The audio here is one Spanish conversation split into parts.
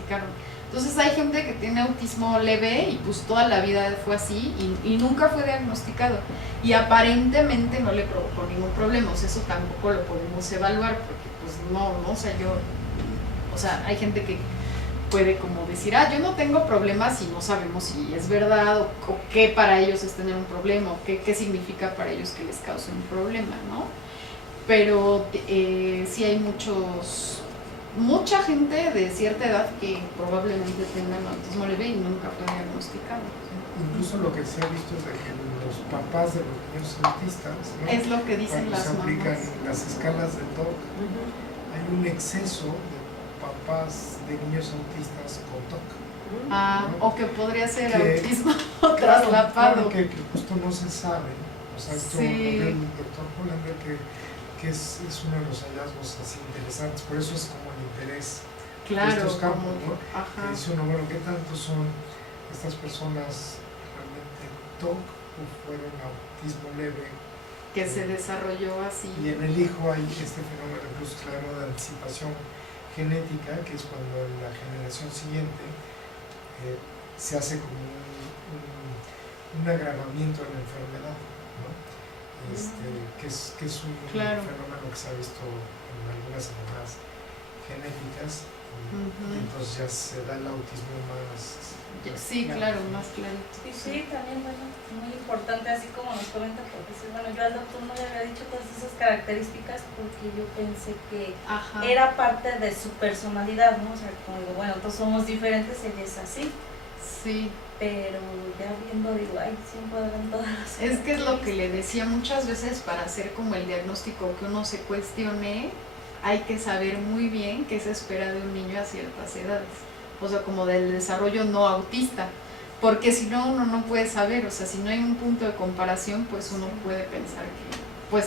diagnosticaron. Entonces hay gente que tiene autismo leve y pues toda la vida fue así y nunca fue diagnosticado y aparentemente no le provocó ningún problema, o sea, eso tampoco lo podemos evaluar porque pues no, o sea, hay gente que puede como decir, yo no tengo problemas y no sabemos si es verdad o qué para ellos es tener un problema o qué significa para ellos que les cause un problema, ¿no? Pero sí hay mucha gente de cierta edad que probablemente tengan autismo leve y nunca fue diagnosticado. Incluso lo que se ha visto es de que los papás de los niños autistas, ¿no? Es lo que dicen las mamás. Cuando se aplican las escalas de TOC, hay un exceso de papás de niños autistas con TOC. ¿No? O que podría ser autismo traslapado. Claro, que justo no se sabe. O sea, esto el doctor Hollander que es uno de los hallazgos así interesantes, por eso es como el interés de estos campos, ¿no? Que dice uno, bueno, ¿qué tanto son estas personas realmente TOC o fueron autismo leve? Que se desarrolló así. Y en el hijo hay este fenómeno incluso que le llamamos de anticipación genética, que es cuando en la generación siguiente se hace como un agravamiento de la enfermedad, ¿no? Que es un fenómeno que se ha visto en algunas enfermedades genéticas y entonces ya se da el autismo más... Sí, claro, más clarito. Sí, también, bueno, muy importante, así como nos comenta, porque sí, bueno, yo al doctor no le había dicho todas esas características porque yo pensé que era parte de su personalidad, ¿no? O sea, como digo, bueno, todos somos diferentes, ella es así. Sí. Pero ya viendo, digo, ay, siempre dan todas las Es que es lo que le decía muchas veces, para hacer como el diagnóstico que uno se cuestione, hay que saber muy bien qué se espera de un niño a ciertas edades. O sea, como del desarrollo no autista, porque si no uno no puede saber, o sea, si no hay un punto de comparación, pues uno puede pensar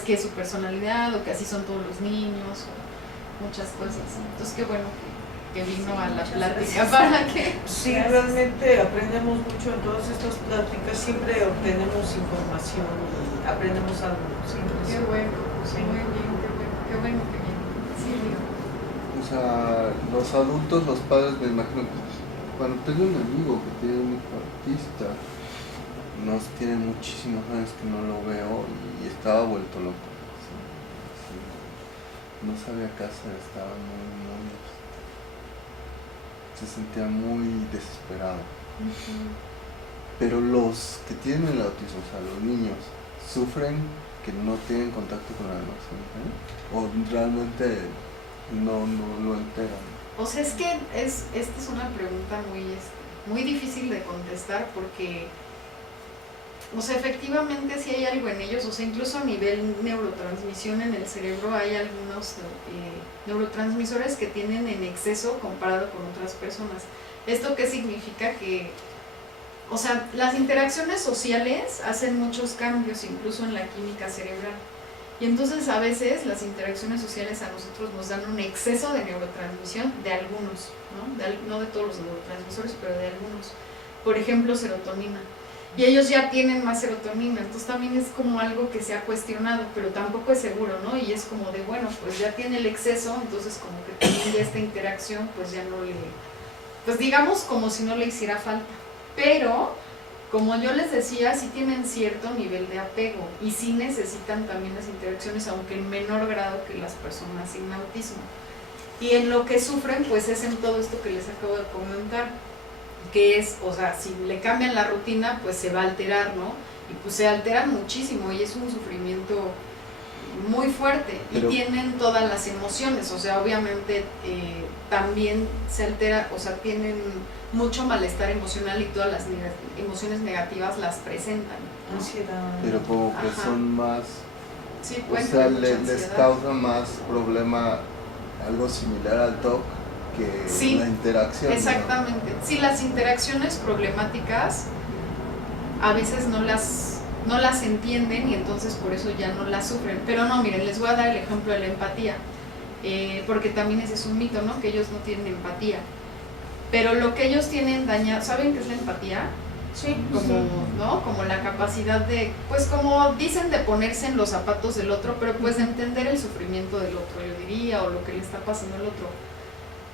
que es su personalidad o que así son todos los niños o muchas cosas. Entonces qué bueno que vino a la plática para que... Sí, realmente aprendemos mucho en todas estas pláticas, siempre obtenemos información y aprendemos algo. Qué bueno, muy bien, qué bueno que bien. Sí, digo. O sea, los adultos, los padres, me imagino que cuando tengo un amigo que tiene un hijo autista, tiene muchísimos años que no lo veo y estaba vuelto loco. Sí. No sabía qué hacer, estaba se sentía muy desesperado. Pero los que tienen el autismo, o sea, los niños, sufren que no tienen contacto con la demás gente, o realmente no lo enteran. O sea, es que esta es una pregunta muy difícil de contestar porque, o sea, efectivamente sí hay algo en ellos, o sea, incluso a nivel neurotransmisión en el cerebro hay algunos neurotransmisores que tienen en exceso comparado con otras personas. ¿Esto qué significa? Que, o sea, las interacciones sociales hacen muchos cambios incluso en la química cerebral. Y entonces a veces las interacciones sociales a nosotros nos dan un exceso de neurotransmisión de algunos, ¿no? No de todos los neurotransmisores, pero de algunos. Por ejemplo, serotonina. Y ellos ya tienen más serotonina, entonces también es como algo que se ha cuestionado, pero tampoco es seguro, ¿no? Y es como de, bueno, pues ya tiene el exceso, entonces como que también ya esta interacción, pues ya no le... Pues digamos como si no le hiciera falta. Pero, como yo les decía, sí tienen cierto nivel de apego y sí necesitan también las interacciones, aunque en menor grado que las personas sin autismo. Y en lo que sufren, pues es en todo esto que les acabo de comentar, que es, o sea, si le cambian la rutina, pues se va a alterar, ¿no? Y pues se alteran muchísimo y es un sufrimiento muy fuerte. Pero, y tienen todas las emociones, o sea, obviamente también se altera, o sea, tienen mucho malestar emocional y todas las emociones negativas las presentan, ¿no? Ansiedad. Pero como que son más... Sí, o sea, les causa más problema algo similar al TOC que sí, la interacción. Exactamente. ¿No? Sí, las interacciones problemáticas a veces no las entienden y entonces por eso ya no las sufren. Pero no, miren, les voy a dar el ejemplo de la empatía, porque también ese es un mito, ¿no? Que ellos no tienen empatía. Pero lo que ellos tienen dañado, ¿saben qué es la empatía? Sí. Como, ¿no? Como la capacidad de, pues como dicen, de ponerse en los zapatos del otro, pero pues de entender el sufrimiento del otro, yo diría, o lo que le está pasando al otro.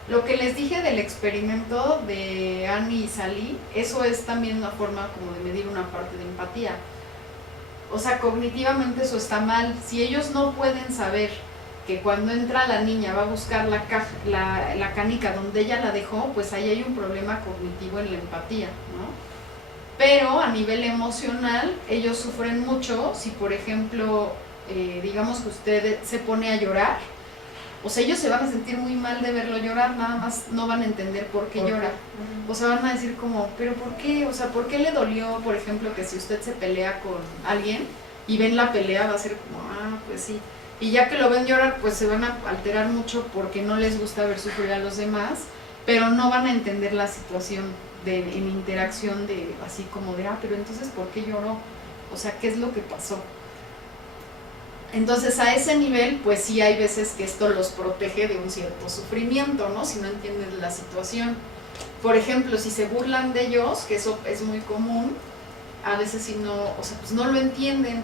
Lo que les dije del experimento de Annie y Sally, eso es también una forma como de medir una parte de empatía. O sea, cognitivamente eso está mal. Si ellos no pueden saber que cuando entra la niña va a buscar la canica donde ella la dejó, pues ahí hay un problema cognitivo en la empatía, ¿no? Pero a nivel emocional, ellos sufren mucho si, por ejemplo, digamos que usted se pone a llorar. O sea, ellos se van a sentir muy mal de verlo llorar, nada más no van a entender por qué llora. O sea, van a decir como, ¿pero por qué? O sea, ¿por qué le dolió, por ejemplo, que si usted se pelea con alguien y ven la pelea va a ser como, pues sí. Y ya que lo ven llorar, pues se van a alterar mucho porque no les gusta ver sufrir a los demás, pero no van a entender la situación en interacción de, así como de, pero entonces, ¿por qué lloró? O sea, ¿qué es lo que pasó? Entonces a ese nivel pues sí hay veces que esto los protege de un cierto sufrimiento, ¿no? Si no entienden la situación. Por ejemplo, si se burlan de ellos, que eso es muy común, a veces si no, o sea, pues no lo entienden,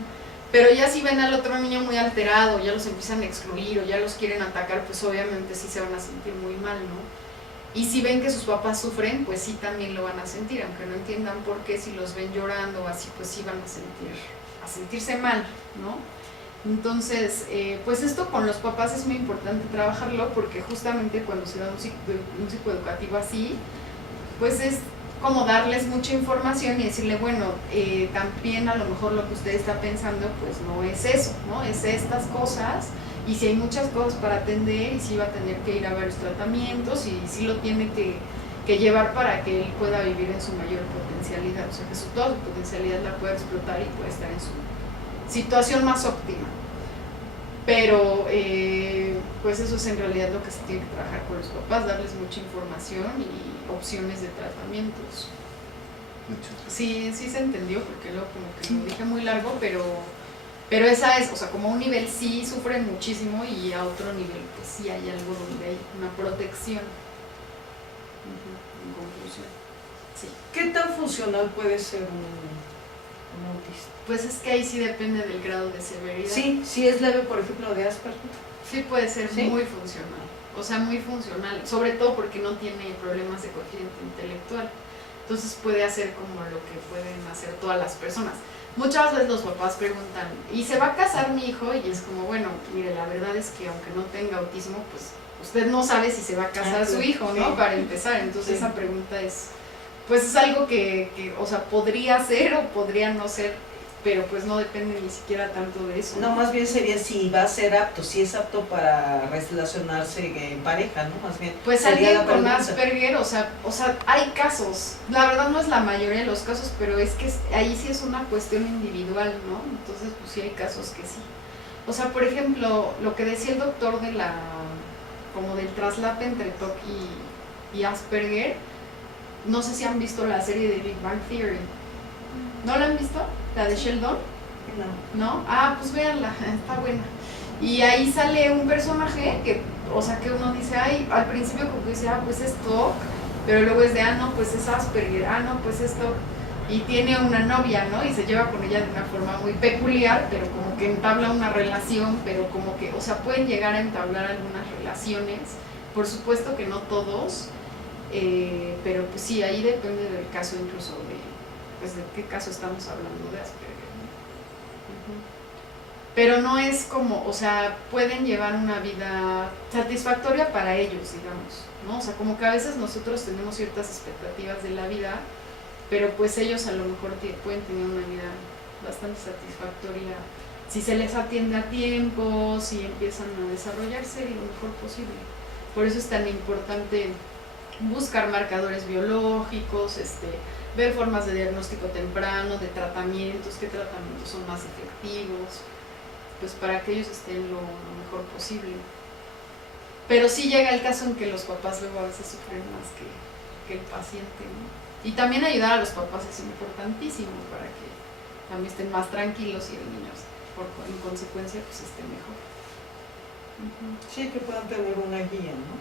pero ya si ven al otro niño muy alterado, ya los empiezan a excluir o ya los quieren atacar, pues obviamente sí se van a sentir muy mal, ¿no? Y si ven que sus papás sufren, pues sí también lo van a sentir, aunque no entiendan por qué, si los ven llorando o así, pues sí van a sentirse mal, ¿no? Entonces, pues esto con los papás es muy importante trabajarlo porque justamente cuando se da un psicoeducativo así, pues es como darles mucha información y decirle, bueno, también a lo mejor lo que usted está pensando pues no es eso, ¿no? Es estas cosas y si hay muchas cosas para atender y si va a tener que ir a varios tratamientos y si lo tiene que llevar para que él pueda vivir en su mayor potencialidad, o sea que toda su potencialidad la pueda explotar y pueda estar en su situación más óptima. Pero pues eso es en realidad lo que se tiene que trabajar con los papás, darles mucha información y opciones de tratamientos. Sí se entendió porque luego como que lo dije muy largo, pero esa es, o sea, como a un nivel sí sufren muchísimo y a otro nivel pues sí hay algo donde hay una protección. En conclusión. Sí. ¿Qué tan funcional puede ser un autista? Pues es que ahí sí depende del grado de severidad. Sí, si es leve, por ejemplo, de Asperger. Sí puede ser muy funcional, o sea, muy funcional, sobre todo porque no tiene problemas de coeficiente intelectual. Entonces puede hacer como lo que pueden hacer todas las personas. Muchas veces los papás preguntan, ¿y se va a casar mi hijo? Y es como, bueno, mire, la verdad es que aunque no tenga autismo, pues usted no sabe si se va a casar su hijo, ¿no? Sí. Para empezar, entonces esa pregunta es, pues es algo que, o sea, podría ser o podría no ser, pero pues no depende ni siquiera tanto de eso. No, más bien sería si va a ser apto, si es apto para relacionarse en pareja, ¿no? Más bien. Pues alguien con Asperger, o sea, hay casos, la verdad no es la mayoría de los casos, pero es que ahí sí es una cuestión individual, ¿no? Entonces pues sí hay casos que sí. O sea, por ejemplo, lo que decía el doctor de como del traslape entre TOC y Asperger, no sé si han visto la serie de Big Bang Theory. ¿No la han visto? ¿La de Sheldon? No. ¿No? Pues véanla, está buena. Y ahí sale un personaje que, o sea, que uno dice, al principio como que dice, pues es TOC, pero luego es de, no, pues es Asperger, no, pues es TOC. Y tiene una novia, ¿no? Y se lleva con ella de una forma muy peculiar, pero como que entabla una relación, pero como que, o sea, pueden llegar a entablar algunas relaciones. Por supuesto que no todos, pero pues sí, ahí depende del caso incluso de qué caso estamos hablando de Asperger. Pero no es como, o sea, pueden llevar una vida satisfactoria para ellos, digamos, ¿no? O sea, como que a veces nosotros tenemos ciertas expectativas de la vida, pero pues ellos a lo mejor pueden tener una vida bastante satisfactoria si se les atiende a tiempo, si empiezan a desarrollarse lo mejor posible. Por eso es tan importante buscar marcadores biológicos, ver formas de diagnóstico temprano, de tratamientos, qué tratamientos son más efectivos, pues para que ellos estén lo mejor posible. Pero sí llega el caso en que los papás luego a veces sufren más que el paciente, ¿no? Y también ayudar a los papás es importantísimo para que también estén más tranquilos y el niño en consecuencia pues esté mejor. Sí, que puedan tener una guía, ¿no?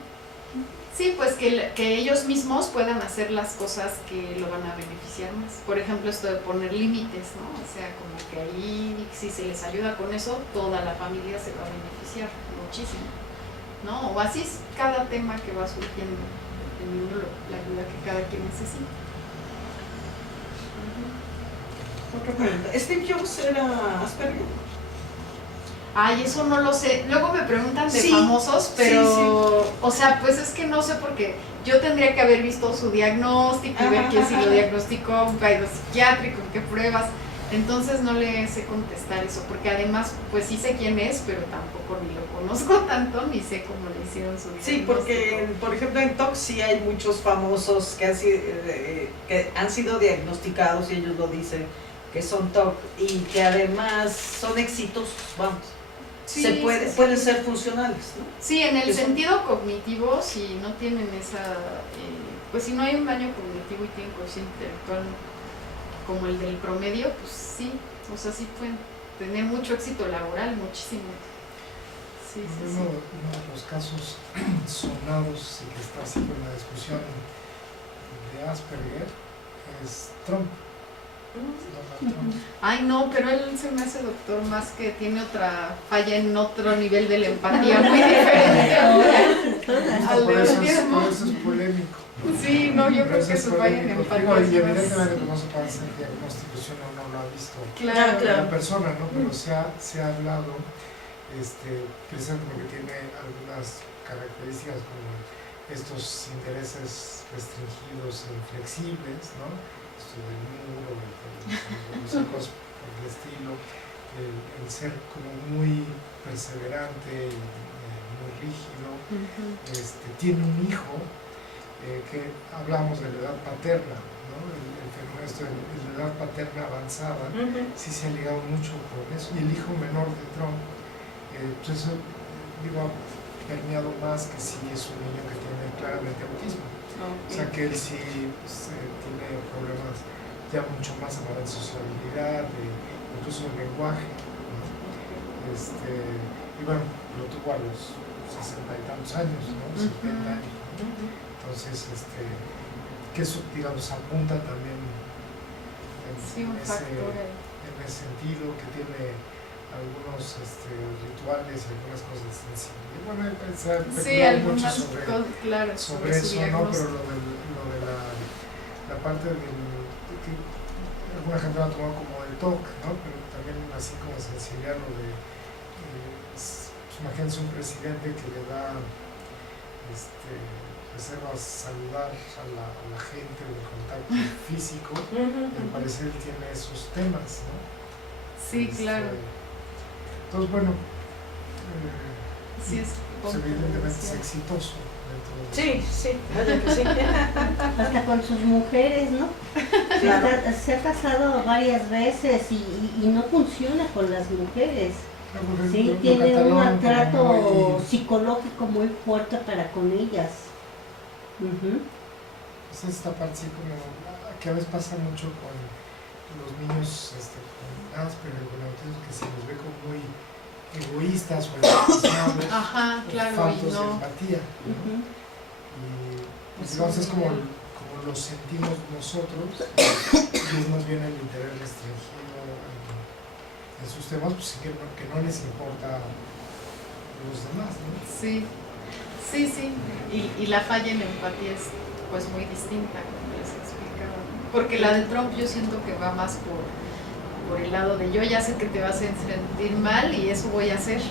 Sí, pues que ellos mismos puedan hacer las cosas que lo van a beneficiar más. Por ejemplo, esto de poner límites, ¿no? O sea, como que ahí, si se les ayuda con eso, toda la familia se va a beneficiar muchísimo. ¿no? O así es cada tema que va surgiendo, dependiendo la ayuda que cada quien necesita. Otra pregunta. ¿Steve Jobs era Asperger? Ay, eso no lo sé. Luego me preguntan de Sí, famosos, pero, sí. o sea, pues es que no sé porque yo tendría que haber visto su diagnóstico y ver quién sí lo diagnosticó, un caído psiquiátrico, qué pruebas. Entonces no le sé contestar eso, porque además, pues sí sé quién es, pero tampoco ni lo conozco tanto, ni sé cómo le hicieron su diagnóstico. Sí, porque, por ejemplo, en TOC sí hay muchos famosos que han sido diagnosticados, y ellos lo dicen, que son TOC, y que además son exitosos, vamos. Sí, pueden ser funcionales, ¿no? Sí, en el sentido cognitivo, si no tienen esa, pues si no hay un daño cognitivo y tienen cociente intelectual como el del promedio, pues sí, o sea, sí pueden tener mucho éxito laboral, muchísimo. Sí, sí, sí. Uno de los casos sonados y que está siempre en la discusión de Asperger es Trump. Ay, no, pero él se me hace doctor más que tiene otra falla en otro nivel de la empatía muy diferente al Por de eso autismo. es polémico. Sí, no, yo creo que su falla en empatía es Y más... evidentemente no se puede hacer diagnóstico si uno no lo ha visto Claro. la persona, ¿no? Pero se ha hablado precisamente porque tiene algunas características como estos intereses restringidos e inflexibles, ¿no? Esto del muro, los cosas por el estilo, el ser como muy perseverante y muy rígido. Tiene un hijo que hablamos de la edad paterna, ¿no? El fenómeno de la edad paterna avanzada, sí se ha ligado mucho con eso, y el hijo menor de Trump, pues eso ha permeado más que sí es un niño que tiene claramente autismo. O sea que él sí tiene problemas ya mucho más de sociabilidad, incluso el lenguaje, ¿no? Y bueno, lo tuvo a los 60 y tantos años, ¿no? 70 años, ¿no? Entonces, que eso, digamos, apunta también en ese sentido, que tiene algunos rituales y algunas cosas sensibles. Bueno, se ha especulado mucho sobre eso, ¿no? Pero lo de la parte que alguna gente lo ha tomado como del TOC, ¿no? Pero también así como sensibilidad lo de, imagínense un presidente que le da reservas saludar a la gente, el contacto físico, y al parecer él tiene esos temas, ¿no? Sí, claro. Entonces, bueno, sí, pues evidentemente es exitoso dentro de Sí, vaya que sí. Hasta con sus mujeres, ¿no? Claro. Se ha casado varias veces y no funciona con las mujeres. Sí, tiene un maltrato psicológico muy fuerte para con ellas. Es esta parte así como que a veces pasa mucho con los niños con Asperger, con autismo, que se los ve como muy egoístas o egoístas, faltos de empatía, ¿no? Y pues, digamos, es como lo sentimos nosotros, y es más bien el interés restringido en sus temas, pues que no les importa a los demás, ¿no? Sí. Y la falla en empatía es pues muy distinta, como les explicaba, ¿no? Porque la de Trump yo siento que va más por el lado de yo ya sé que te vas a sentir mal y eso voy a hacer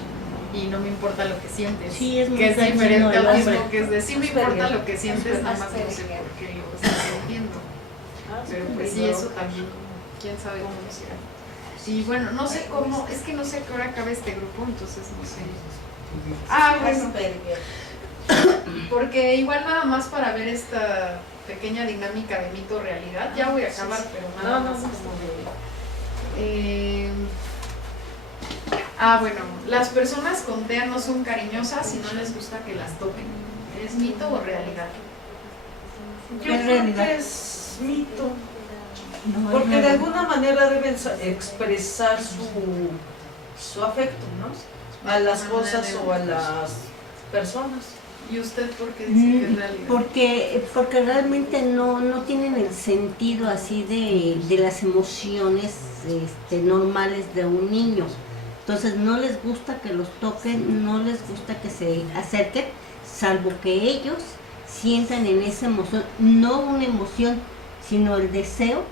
y no me importa lo que sientes, sí, es que es diferente al mismo hombre. que es de sí me importa lo que sientes, nada más no sé por qué lo estás sintiendo. Pero pues sí, eso también, quién sabe cómo será. Y bueno, no sé cómo, es que no sé a qué hora acaba este grupo, entonces no sé. Bueno, porque igual nada más para ver esta pequeña dinámica de mito-realidad, ya voy a acabar, pero nada más como de... bueno, las personas con TEA no son cariñosas y no les gusta que las toquen. ¿Es mito o realidad? Yo creo que es mito. Porque de alguna manera deben expresar su afecto, ¿no? A las cosas o a las personas. ¿Y usted por qué dice que es realidad? Porque realmente no tienen el sentido así de las emociones normales de un niño. Entonces no les gusta que los toquen, no les gusta que se acerquen, salvo que ellos sientan en esa emoción, no una emoción, sino el deseo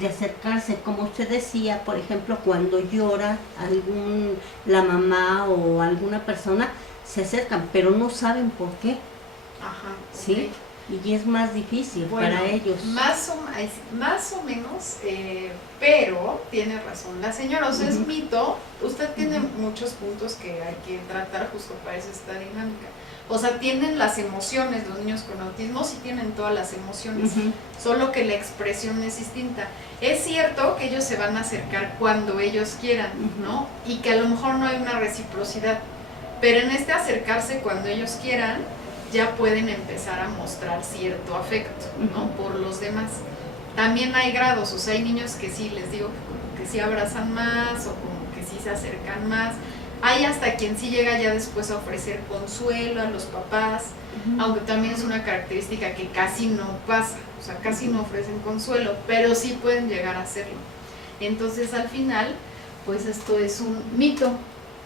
de acercarse. Como usted decía, por ejemplo, cuando llora la mamá o alguna persona, se acercan, pero no saben por qué. Ajá. ¿Sí? Okay. Y es más difícil para ellos. Más o menos, pero tiene razón la señora, o sea, es mito. Usted tiene muchos puntos que hay que tratar justo para eso esta dinámica. O sea, tienen las emociones, los niños con autismo sí tienen todas las emociones, solo que la expresión es distinta. Es cierto que ellos se van a acercar cuando ellos quieran, ¿no? Y que a lo mejor no hay una reciprocidad, pero en este acercarse cuando ellos quieran, ya pueden empezar a mostrar cierto afecto, ¿no? Por los demás. También hay grados, o sea, hay niños que sí, les digo, que sí abrazan más o como que sí se acercan más. Hay hasta quien sí llega ya después a ofrecer consuelo a los papás, aunque también es una característica que casi no pasa, o sea, casi no ofrecen consuelo, pero sí pueden llegar a hacerlo. Entonces, al final, pues esto es un mito,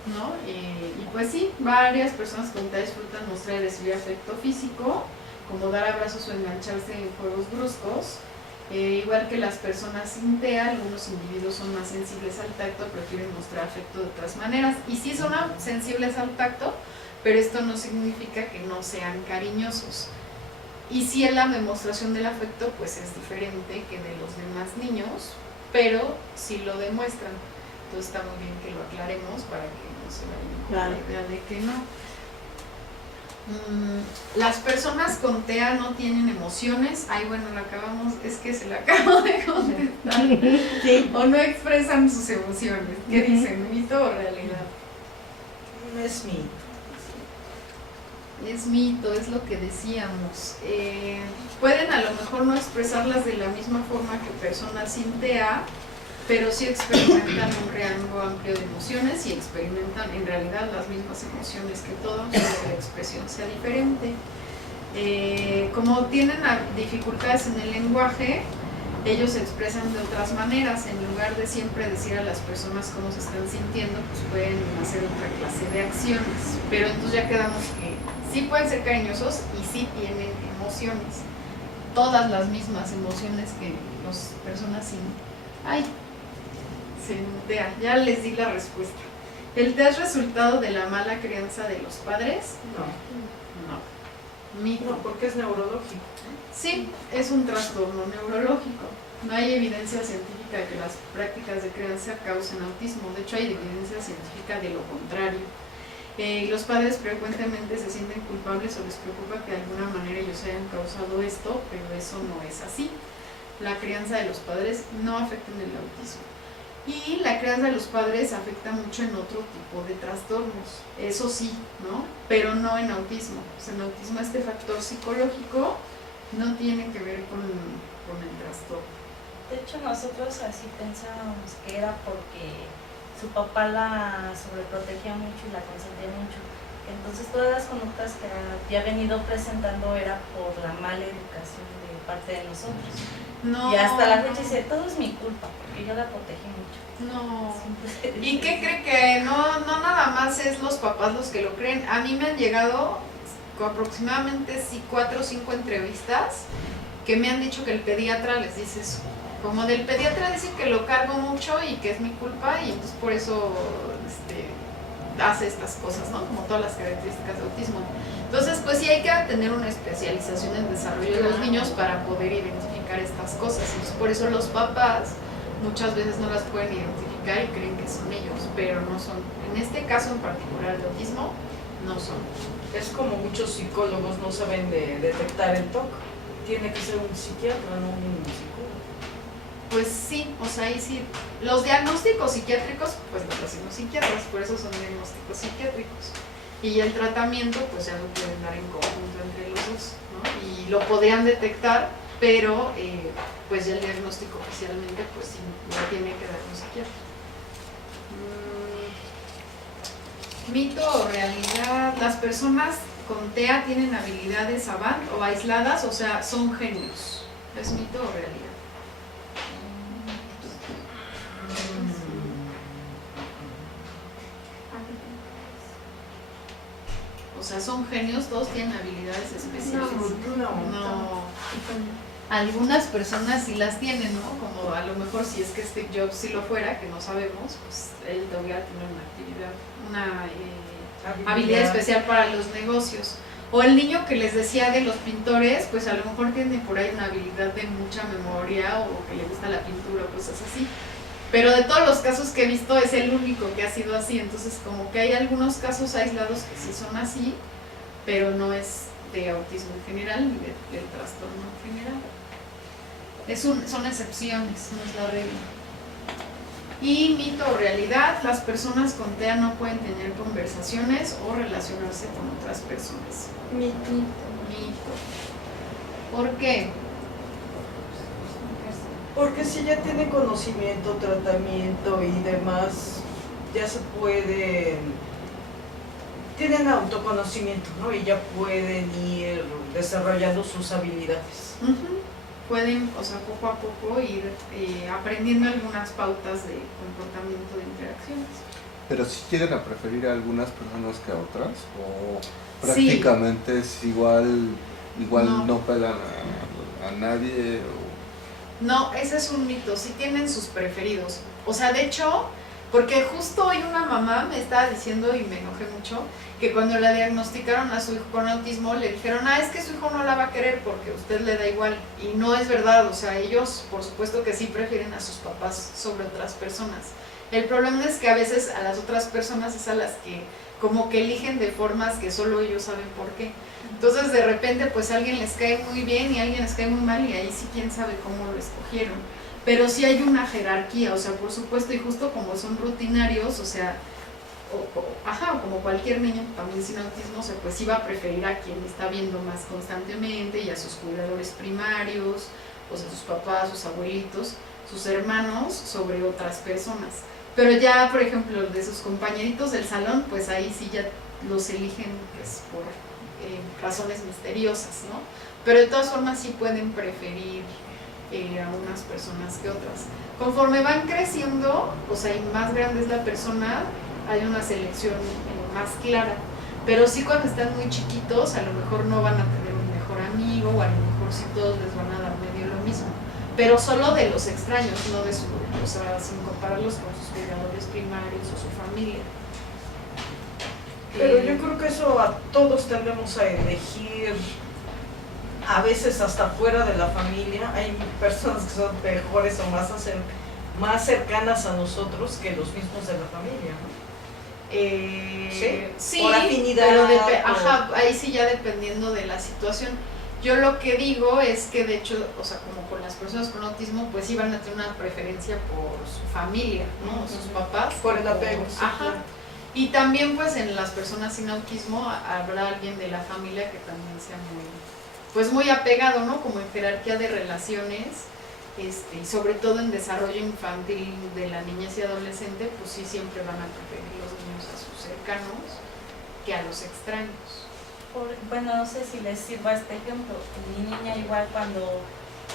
¿no? Y pues sí, varias personas con TEA disfrutan mostrar y recibir afecto físico, como dar abrazos o engancharse en juegos bruscos. Igual que las personas sin TEA, algunos individuos son más sensibles al tacto, prefieren mostrar afecto de otras maneras. Y sí son sensibles al tacto, pero esto no significa que no sean cariñosos. Y sí, en la demostración del afecto pues es diferente que de los demás niños, pero sí lo demuestran. Entonces está muy bien que lo aclaremos para que no se vayan con la idea de que no. Las personas con TEA no tienen emociones. Ay, bueno, lo acabamos, es que se lo acabo de contestar. Sí. O no expresan sus emociones. ¿Qué dicen? ¿Mito o realidad? Es mito. Es mito, es lo que decíamos. Pueden a lo mejor no expresarlas de la misma forma que personas sin TEA, pero sí experimentan un rango amplio de emociones y experimentan en realidad las mismas emociones que todos, aunque la expresión sea diferente. Como tienen dificultades en el lenguaje, ellos se expresan de otras maneras. En lugar de siempre decir a las personas cómo se están sintiendo, pues pueden hacer otra clase de acciones. Pero entonces ya quedamos que sí pueden ser cariñosos y sí tienen emociones. Todas las mismas emociones que las personas sin... TEA. Ya les di la respuesta. ¿El TEA es resultado de la mala crianza de los padres? No. Mito. No, porque es neurológico. Sí, es un trastorno neurológico. No hay evidencia científica de que las prácticas de crianza causen autismo. De hecho, hay evidencia científica de lo contrario. Los padres frecuentemente se sienten culpables o les preocupa que de alguna manera ellos hayan causado esto, pero eso no es así. La crianza de los padres no afecta en el autismo. Y la crianza de los padres afecta mucho en otro tipo de trastornos, eso sí, ¿no? Pero no en autismo. O sea, en autismo este factor psicológico no tiene que ver con el trastorno. De hecho, nosotros así pensábamos que era porque su papá la sobreprotegía mucho y la consentía mucho. Entonces todas las conductas que había venido presentando era por la mala educación de parte de nosotros. No, y hasta la fecha dice, todo es mi culpa, porque yo la protegí mucho. No. ¿Y qué cree que no nada más es los papás los que lo creen? A mí me han llegado aproximadamente 4 o 5 entrevistas que me han dicho que el pediatra les dice eso. Como del pediatra dicen que lo cargo mucho y que es mi culpa y entonces por eso hace estas cosas, ¿no? Como todas las características de autismo. Entonces, pues sí hay que tener una especialización en desarrollo de los niños para poder identificar estas cosas. Entonces, por eso los papás muchas veces no las pueden identificar y creen que son ellos, pero no son. En este caso en particular de autismo, no son. Es como muchos psicólogos no saben detectar el TOC. Tiene que ser un psiquiatra, no un psicólogo. Pues sí, o sea, ahí sí. Los diagnósticos psiquiátricos, pues los hacen los psiquiatras, por eso son diagnósticos psiquiátricos. Y el tratamiento, pues ya lo pueden dar en conjunto entre los dos, ¿no? Y lo podrían detectar, pero pues ya el diagnóstico oficialmente, pues sí, lo tiene que dar un psiquiatra. Mito o realidad, las personas con TEA tienen habilidades avant o aisladas, o sea, son genios. ¿Es mito o realidad? sea, son genios, todos tienen habilidades especiales. No. Algunas personas sí las tienen, ¿no? Como a lo mejor si es que Steve Jobs sí lo fuera, que no sabemos, pues él todavía tiene una habilidad especial para los negocios. O el niño que les decía de los pintores, pues a lo mejor tiene por ahí una habilidad de mucha memoria o que le gusta la pintura o cosas así. Pero de todos los casos que he visto es el único que ha sido así, entonces como que hay algunos casos aislados que sí son así, pero no es de autismo en general ni del trastorno en general. Son excepciones, no es la regla. Y mito o realidad, las personas con TEA no pueden tener conversaciones o relacionarse con otras personas. Mito. ¿Por qué? Porque si ya tiene conocimiento, tratamiento y demás, ya se tienen autoconocimiento, ¿no? Y ya pueden ir desarrollando sus habilidades. Pueden, o sea, poco a poco ir aprendiendo algunas pautas de comportamiento de interacciones. Pero si llegan a preferir a algunas personas que a otras, o prácticamente es igual no pelan a nadie. No, ese es un mito, sí tienen sus preferidos. O sea, de hecho, porque justo hoy una mamá me estaba diciendo, y me enojé mucho, que cuando le diagnosticaron a su hijo con autismo, le dijeron, es que su hijo no la va a querer porque a usted le da igual. Y no es verdad, o sea, ellos por supuesto que sí prefieren a sus papás sobre otras personas. El problema es que a veces a las otras personas es a las que como que eligen de formas que solo ellos saben por qué. Entonces de repente pues a alguien les cae muy bien y a alguien les cae muy mal y ahí sí quién sabe cómo lo escogieron. Pero sí hay una jerarquía, o sea, por supuesto, y justo como son rutinarios, o sea, como cualquier niño también sin autismo, pues iba a preferir a quien está viendo más constantemente y a sus cuidadores primarios, o sea, sus papás, sus abuelitos, sus hermanos sobre otras personas. Pero ya, por ejemplo, de sus compañeritos del salón, pues ahí sí ya los eligen pues, por razones misteriosas, ¿no? Pero de todas formas sí pueden preferir a unas personas que otras. Conforme van creciendo, o sea, y más grande es la persona, hay una selección más clara. Pero sí cuando están muy chiquitos, a lo mejor no van a tener un mejor amigo, o a lo mejor sí todos les van a dar medio lo mismo. Pero solo de los extraños, no de o sea, sin compararlos con sus cuidadores primarios o su familia. Pero yo creo que eso a todos tendremos a elegir, a veces hasta fuera de la familia. Hay personas que son mejores o más cercanas a nosotros que los mismos de la familia, ¿no? Sí, por afinidad. Pero ahí sí ya dependiendo de la situación. Yo lo que digo es que de hecho, o sea, como con las personas con autismo, pues iban a tener una preferencia por su familia, ¿no? Sus papás. Por el apego. Y también pues en las personas sin autismo habrá alguien de la familia que también sea muy apegado, ¿no? Como en jerarquía de relaciones, y sobre todo en desarrollo infantil de la niñez y adolescente, pues sí siempre van a preferir los niños a sus cercanos que a los extraños. Bueno, no sé si les sirva este ejemplo. Mi niña igual cuando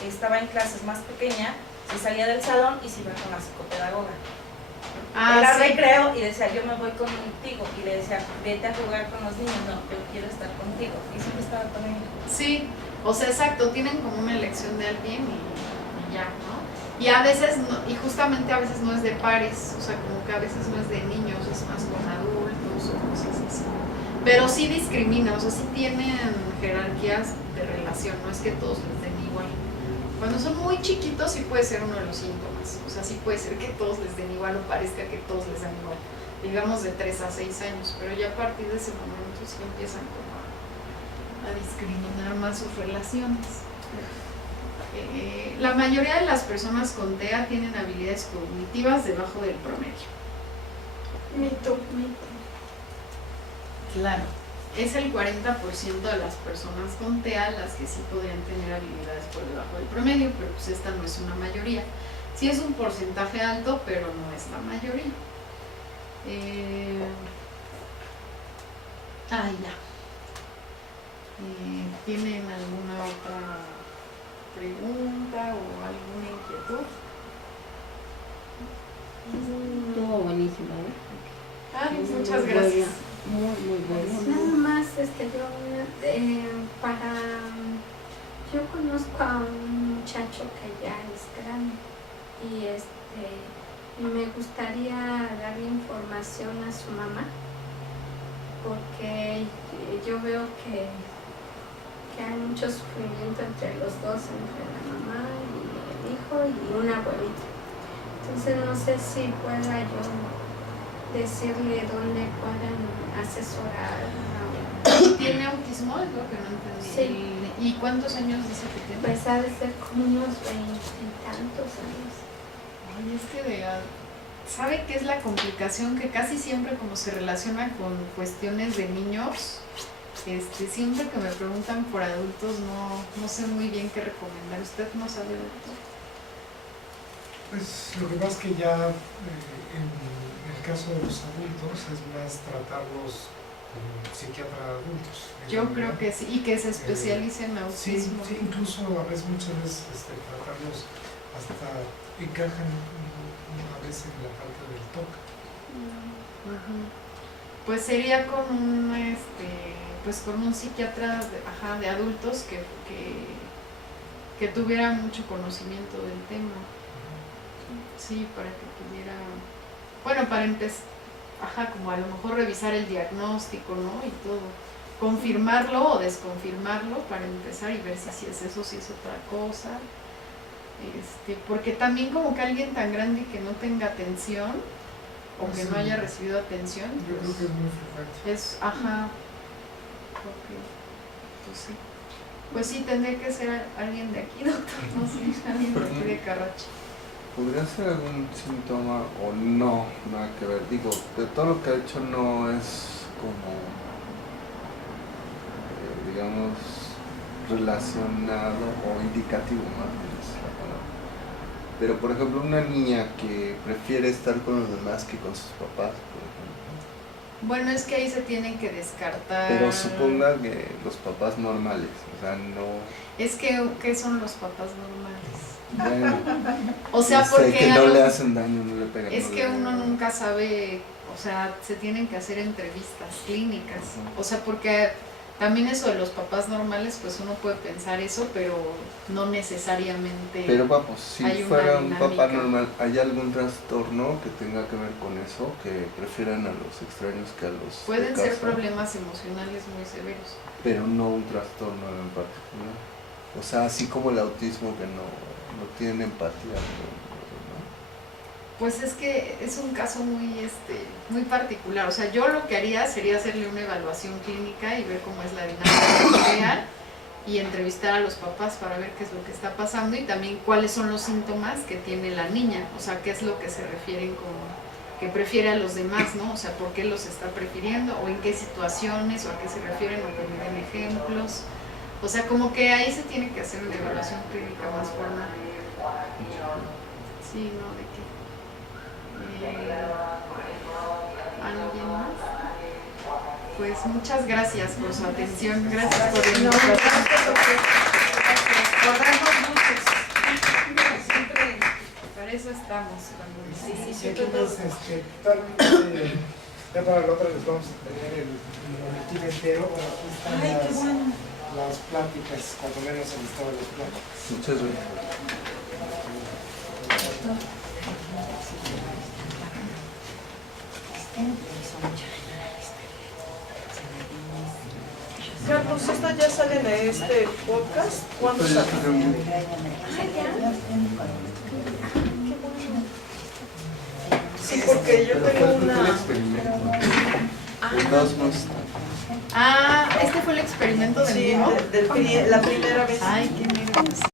estaba en clases más pequeña, se salía del salón y se iba con la psicopedagoga. Era recreo y decía, yo me voy contigo, y le decía, vete a jugar con los niños. No, yo quiero estar contigo, y siempre estaba con ella. Sí, o sea, exacto, tienen como una elección de alguien y ya, ¿no? Y a veces, y justamente a veces no es de pares, o sea, como que a veces no es de niños, es más con adultos o cosas así. Pero sí discrimina, o sea, sí tienen jerarquías de relación, no es que todos les den igual. Cuando son muy chiquitos sí puede ser uno de los síntomas, o sea, sí puede ser que todos les den igual o parezca que todos les dan igual, digamos de 3 a 6 años, pero ya a partir de ese momento sí empiezan como a discriminar más sus relaciones. La mayoría de las personas con TEA tienen habilidades cognitivas debajo del promedio. Mito. Claro. Es el 40% de las personas con TEA las que sí podrían tener habilidades por debajo del promedio, pero pues esta no es una mayoría. Sí es un porcentaje alto, pero no es la mayoría. Ya. ¿Tienen alguna otra pregunta o alguna inquietud? Estuvo buenísimo, ¿eh? Muchas gracias. Muy bueno. Nada más, yo conozco a un muchacho que ya es grande y me gustaría darle información a su mamá, porque yo veo que hay mucho sufrimiento entre los dos, entre la mamá y el hijo y un abuelito. Entonces no sé si pueda yo decirle dónde pueden asesorar. ¿Tiene autismo? Es lo que no entendí. Sí. ¿Y cuántos años dice que tiene? Pues ha de ser como unos 20 y tantos años. Ay, es que ¿sabe qué es la complicación? Que casi siempre como se relaciona con cuestiones de niños, siempre que me preguntan por adultos no sé muy bien qué recomendar. ¿Usted no sabe, doctor? Pues lo que pasa es que ya en el caso de los adultos es más tratarlos con psiquiatra de adultos. Yo creo que sí, y que se especialice en Sí, autismo. sí, incluso muchas veces tratarlos hasta encajan a veces en la parte del TOC. Pues sería con un con un psiquiatra de adultos que tuviera mucho conocimiento del tema. Sí, para que pudiera, bueno, para empezar, como a lo mejor revisar el diagnóstico, ¿no? Y todo, confirmarlo o desconfirmarlo para empezar y ver si es eso, si es otra cosa. Porque también como que alguien tan grande que no tenga atención o que no haya recibido atención, Yo creo que es muy frecuente. Pues sí. Pues sí, tendría que ser alguien de aquí, doctor, no sé, alguien de aquí de Carrachi. ¿Podría ser algún síntoma o no? Nada que ver. Digo, de todo lo que ha hecho no es como, digamos, relacionado o indicativo, más bien es la palabra. Pero, por ejemplo, una niña que prefiere estar con los demás que con sus papás, por ejemplo. Bueno, es que ahí se tienen que descartar. Pero suponga que los papás normales, o sea, no... Es que, ¿qué son los papás normales? Bueno, o sea, porque que no le hacen daño, no le pegan. Es que uno nunca sabe, o sea, se tienen que hacer entrevistas clínicas. O sea, porque también eso de los papás normales, pues uno puede pensar eso, pero no necesariamente. Pero vamos, si fuera un papá normal, ¿hay algún trastorno que tenga que ver con eso? Que prefieran a los extraños que a los Pueden ser problemas emocionales muy severos. Pero no un trastorno en particular. O sea, así como el autismo que no tienen empatía, ¿no? Pues es que es un caso muy particular. O sea, yo lo que haría sería hacerle una evaluación clínica y ver cómo es la dinámica familiar y entrevistar a los papás para ver qué es lo que está pasando y también cuáles son los síntomas que tiene la niña. O sea, qué es lo que se refieren con que prefiere a los demás, ¿no? O sea, por qué los está prefiriendo o en qué situaciones o a qué se refieren o que me den ejemplos. O sea, como que ahí se tiene que hacer una evaluación clínica más formal. Sí, ¿no? ¿De qué? ¿Alguien más? Pues muchas gracias por su atención. Gracias por la invitación. Para eso estamos. Ya para la otra les vamos a tener el boletín entero. Están las pláticas, cuando menos el estado de las pláticas. Muchas gracias. Carlos, ¿esta ya sale en este podcast? ¿Cuándo sale? Sí, porque yo tengo una... Este fue el experimento del Sí, la primera vez. Ay, qué nervios.